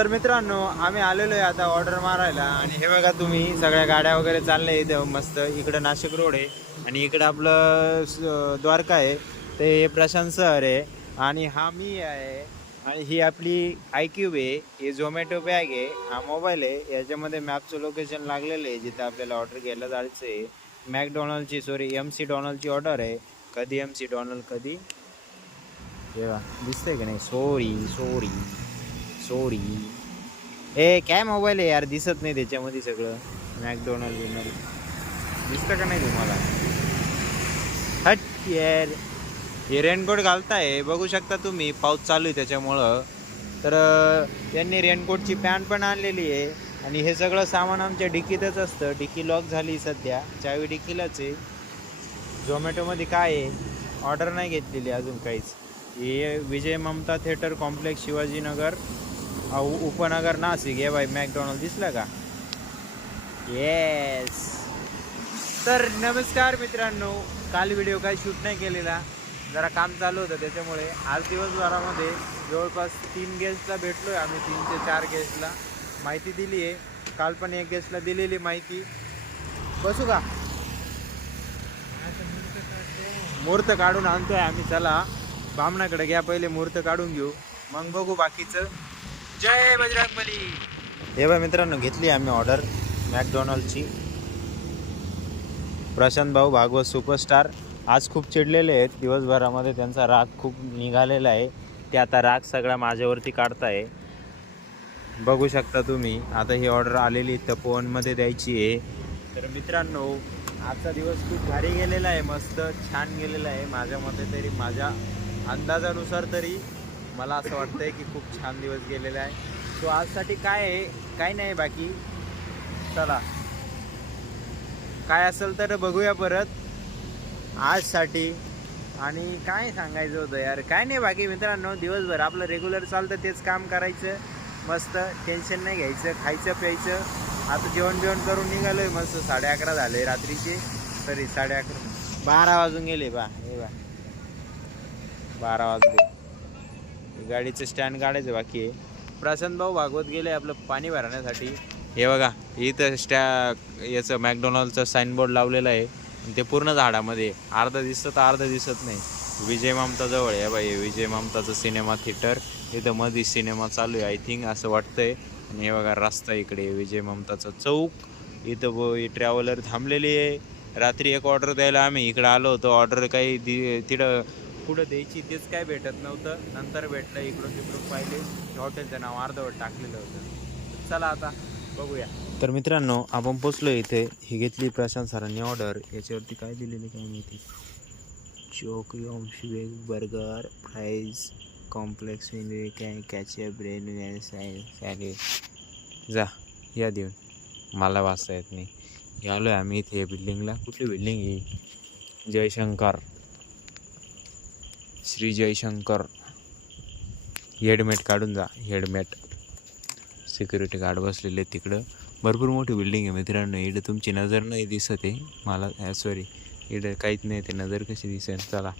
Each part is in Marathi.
तर मित्रांनो आम्ही आलेलो आहे आता ऑर्डर मारायला आणि हे बघा तुम्ही सगळ्या गाड्या वगैरे चालल्या इथं मस्त. इकडं नाशिक रोड आहे आणि इकडं आपलं द्वारका आहे. ते हे प्रशांत सर आहे आणि हा मी आहे आणि ही आपली iQube आहे. ही झोमॅटो बॅग आहे. हा मोबाईल आहे. याच्यामध्ये मॅपचं लोकेशन लागलेलं आहे जिथं आपल्याला ऑर्डर घ्यायला जायचं आहे. मॅकडॉनल्डची MC डॉनल्डची ऑर्डर आहे. कधी MC डॉनल्ड कधी तेव्हा दिसतंय का नाही. Sorry sorry sorry. ए काय मोबाईल आहे यार, दिसत नाही त्याच्यामध्ये सगळं. मॅकडोनल्ड दिसतं का नाही तुम्हाला? हट यार. हे रेनकोट घालताय बघू शकता तुम्ही, पाऊस चालू आहे त्याच्यामुळं. तर त्यांनी रेनकोटची पॅन्ट पण आणलेली आहे आणि हे सगळं सामान आमच्या डिकीतच असतं. डिकी लॉक झाली सध्या, चावी डिकीलाच आहे. झोमॅटोमध्ये काय आहे, ऑर्डर नाही घेतलेली अजून काहीच. हे विजय ममता थिएटर कॉम्प्लेक्स शिवाजीनगर उपनगर नाशिक. हे बाई मॅकडॉनल्ड दिसला का? येस. तर नमस्कार मित्रांनो, काल व्हिडिओ काही शूट नाही केलेला, जरा काम चालू होतं त्याच्यामुळे. आज दिवसभरामध्ये जवळपास 3 गेस्टला भेटलो आहे आम्ही. 3 ते 4 गेस्टला माहिती दिली आहे. काल पण एक गेस्टला दिलेली माहिती. बसू का? मुहूर्त काढून आणतोय आम्ही. चला बामणाकडे घ्या, पहिले मुहूर्त काढून घेऊ मग बघू बाकीचं. जय बजरंगबली. हे बघा मित्रांनो, घेतली आम्ही ऑर्डर मॅकडॉनल्डची. प्रशांत भाऊ भागवत सुपरस्टार आज खूप चिडलेले आहेत. दिवसभरामध्ये त्यांचा राग खूप निघालेला आहे. ते आता राग सगळा माझ्यावरती काढताय. बघू शकता तुम्ही. आता ही ऑर्डर आलेली तपोवनमध्ये द्यायची आहे. तर मित्रांनो आजचा दिवस खूप भारी गेलेला आहे, मस्त छान गेलेला आहे. माझ्या मते तरी, माझ्या अंदाजानुसार तरी मला असं वाटतंय की खूप छान दिवस गेलेला आहे. तो आजसाठी काय आहे, काय नाही बाकी. चला काय असेल तर बघूया परत आजसाठी. आणि काय सांगायचं होतं यार, काय नाही बाकी मित्रांनो. दिवसभर आपलं रेग्युलर चालतं, तेच काम करायचं, मस्त टेन्शन नाही घ्यायचं, खायचं प्यायचं. आता जेवण करून निघालोय मस्त. 11:30 झाले रात्रीचे. सॉरी 11:30, 12 वाजून गेले बा. हे बा 12 वाजले. गाडीचं स्टँड काढायचं बाकी आहे. प्रशांत भाऊ भागवत गेले आपलं पाणी भरण्यासाठी. हे बघा इथं याचं मॅकडॉनल्डचं साईनबोर्ड लावलेलं आहे. ते पूर्ण झाडामध्ये अर्ध दिसतं तर अर्ध दिसत नाही. विजय ममता जवळ आहे बाई, विजय ममताचं सिनेमा थिएटर. इथं मध्ये सिनेमा चालू आहे आय थिंक, असं वाटतंय. आणि हे बघा रस्ता इकडे, विजय ममताचं चौक. इथं ट्रॅव्हलर थांबलेली आहे. रात्री एक ऑर्डर द्यायला आम्ही इकडं आलो होतो. ऑर्डर काही तिथं पुढं द्यायची तेच काय भेटत नव्हतं. नंतर भेटलं, इकडून तिकडून पाहिले. हॉटेलचं नाव अर्धवट टाकलेलं होतं. चला आता बघूया. तर मित्रांनो आपण पोचलो इथे. ही घेतली प्रशांत सरांनी ऑर्डर. याच्यावरती काय दिलेली काय माहिती. चोकी वेग burger fries complex ketchup brain salad. जा या देऊन, मला वाचता येत नाही. आलो आहे आम्ही इथे बिल्डिंगला. कुठली बिल्डिंग ही? जयशंकर, श्री जयशंकर. हेडमेट काढून जा. हेडमेट सिक्युरिटी गार्ड बसलेले तिकडं. भरपूर मोठी बिल्डिंग आहे मित्रांनो. इकडे तुमची नजर नाही दिसत आहे मला. सॉरी इकडे काहीच नाही, ते नजर कशी दिसेल. चला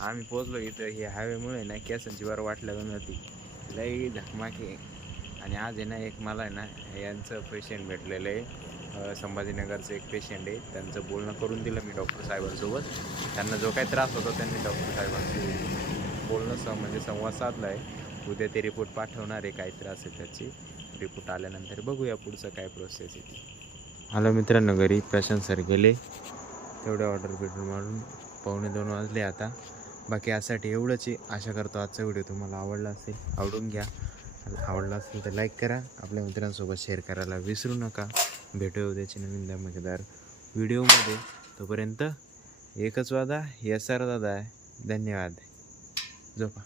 आम्ही पोचलो इथं. हे हायवेमुळे ना केसांची बरं वाट लागून होती, लई धकमाके. आणि आज आहे ना एक मला आहे ना यांचं पेशंट भेटलेलं आहे. संभाजीनगरचं एक पेशंट आहे. त्यांचं बोलणं करून दिलं मी डॉक्टर साहेबांसोबत. त्यांना जो काही त्रास होता त्यांनी डॉक्टर साहेबांशी बोलणं म्हणजे संवाद साधला आहे. उद्या ते रिपोर्ट पाठवणार आहे, काय त्रास आहे त्याची. रिपोर्ट आल्यानंतर बघूया पुढचं काय प्रोसेस आहे ती. हॅलो मित्रांनो, घरी प्रशांत सर गेले. तेवढे ऑर्डर भेटून मारून 1:45 वाजले आता. बाकी यासाठी एवढंच आहे. आशा करतो आजचा व्हिडिओ तुम्हाला आवडला असेल. आवडून घ्या. आवडला असेल तर लाईक करा. आपल्या मित्रांसोबत शेअर करायला विसरू नका. भेटूया उद्याची नवीन धमाकेदार व्हिडिओमध्ये. तोपर्यंत एकच वादा, यस सर दादा. धन्यवाद. झोपा.